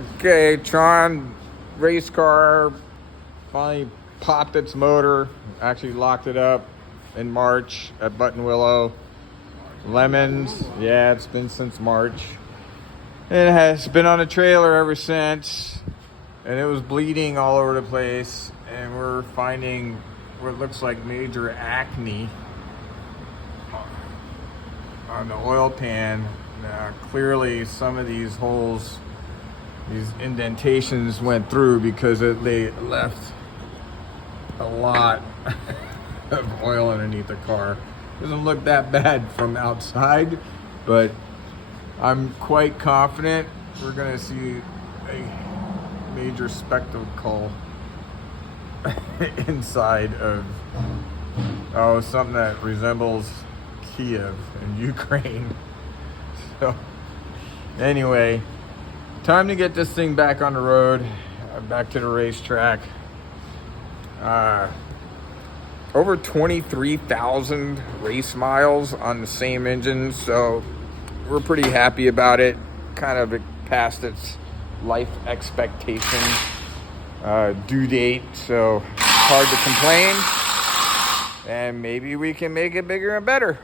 Okay, TRON race car finally popped its motor. Actually locked it up in March at Bottonwillow. Lemons, yeah, it's been since March. It has been on a trailer ever since, and it was bleeding all over the place. And we're finding what looks like major acne on the oil pan. Now, clearly, some of these holes, these indentations went through because they left a lot of oil underneath the car. Doesn't look that bad from outside, but I'm quite confident we're gonna see a major spectacle inside of something that resembles Kiev in Ukraine. So anyway, time to get this thing back on the road, back to the racetrack. Over 23,000 race miles on the same engine, so we're pretty happy about it. Kind of past its life expectation due date, so hard to complain. And maybe we can make it bigger and better.